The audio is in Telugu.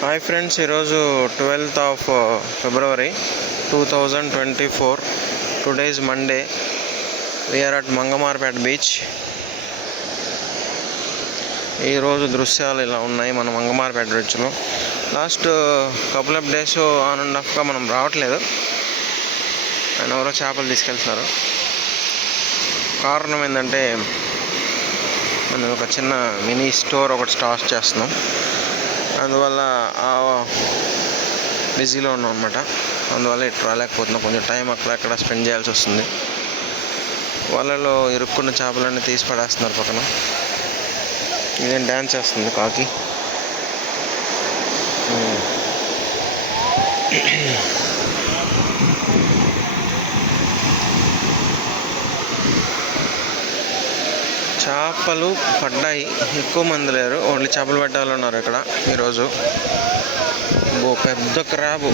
హాయ్ ఫ్రెండ్స్ ఈరోజు twelfth of February two thousand twenty four. Today's Monday we are at Mangamarpeta beach ఈరోజు దృశ్యాలు ఇలా ఉన్నాయి మన మంగమార్పేట బీచ్లో last couple of days on and ఆఫ్గా మనం రావట్లేదు. ఆయన ఎవరో చేపలు తీసుకెళ్తున్నారు. కారణం ఏంటంటే మనం ఒక చిన్న మినీ స్టోర్ ఒకటి స్టార్ట్ చేస్తున్నాం. అందువల్ల ఆ బిజీలో ఉన్నాం అనమాట అందువల్ల ఇటు రాలేకపోతున్నాం. కొంచెం టైం అక్కడ అక్కడ స్పెండ్ చేయాల్సి వస్తుంది. వాళ్ళలో ఇరుక్కున్న చేపలన్నీ తీసి పడేస్తున్నారు పక్కన. ఇదేం డ్యాన్స్ చేస్తుంది కాకి? చేపలు పడ్డాయి. ఎక్కువ మంది లేరు. ఓన్లీ చేపలు పట్టాలి ఉన్నారు ఇక్కడ ఈరోజు. ఓ పెద్ద క్రాబు.